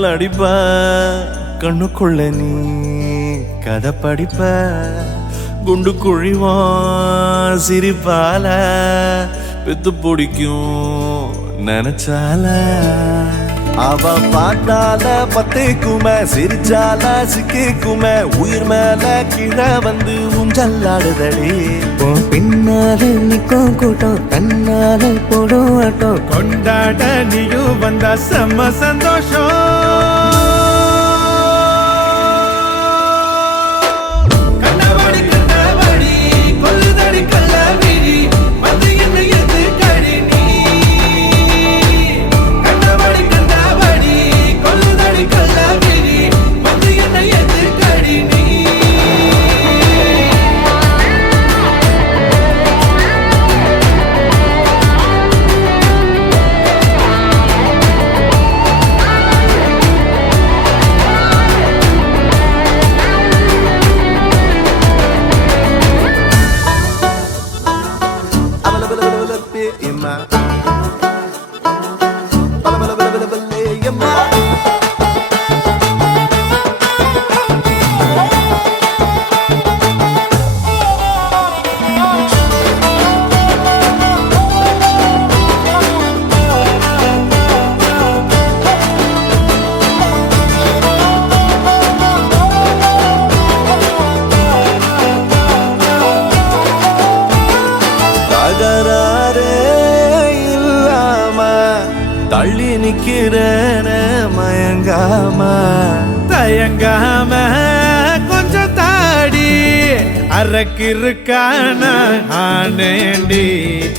மின்னல் அடிப்ப கண்ணுக்குள்ள நீ கதை படிப்ப குண்டு குழிவான் சிரிப்பால பெத்து பிடிக்கும் நினைச்சால அவ பாட்டால பத்திக்குமே சிரிச்சால சிக்கிக்குமே உயிர் மேல கீழே வந்து ஊஞ்சல்லாடுதடி பின்னால நிக்கும் கூட்டம் தன்னால போடும் ஆட்டம் கொண்டாட நீயும் வந்தா செம்ம சந்தோஷம் தள்ளி நிக்கிறேன மயங்காம தயங்காம கொஞ்சம் தாடி அரக்கிருக்கான ஆனேண்டி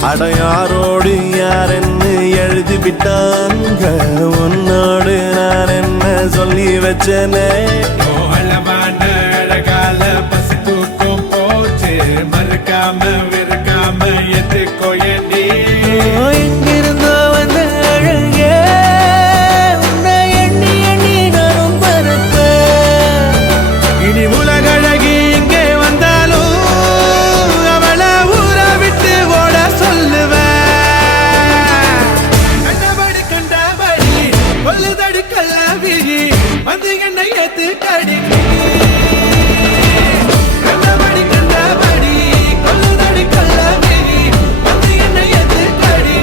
அடையாரோடு யார் என்ன எழுதி விட்டாங்க உன்னோடு நான் என்ன சொல்லி வச்சனே அழகான அழகால பசி தூக்கம் போச்சு மறுக்காம விருக்காம எதுக்கோ எண்ணி எங்கிருந்தோ வந்த அழகே உன்னை எண்ணி எண்ணி நானும் பரப்பேன் இனி உலகழகி இங்கே வந்தாலும் அவளை ஊற விட்டு ஓட சொல்லுவேன் கண்டபடி கண்டபடி கொல்லுதடி கல்லாவிழி வந்து என்னை ஏத்து கடி கண்டபடி கண்டபடி கொல்லுதடி கல்லாவிழி வந்து என்னை ஏத்து கடி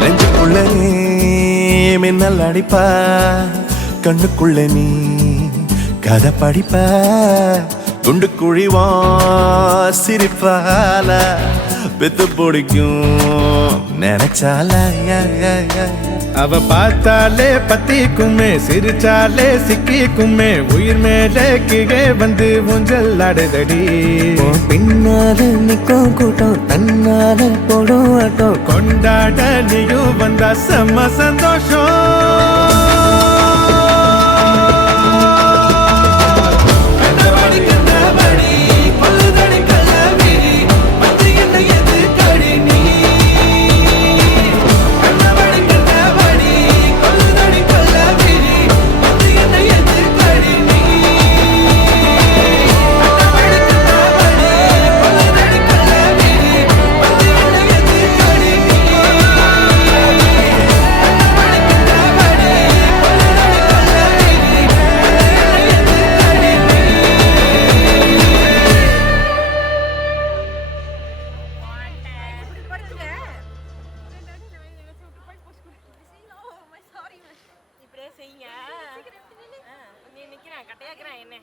நெஞ்சுக்குள்ள நீ மின்னல் அடிப்ப கண்ணுக்குள்ள நீ கதை படிப்ப குண்டு குழிவா சிரிப்பால பெத்து பிடிக்கும் நினைச்சால அவ பார்த்தாலே பத்திக்குமே சிரிச்சாலே சிக்கிக்குமே உயிர் மேல கீழே வந்து ஊஞ்சல் ஆடுதடி பின்னால நிக்கும் கூட்டம் தன்னால போடும் ஆட்டம் கொண்டாட நீயும் வந்தா செம்ம சந்தோஷம் செய்யுங்க. நீ நிக்கிறேன் கட்டையாக்குறேன் என்ன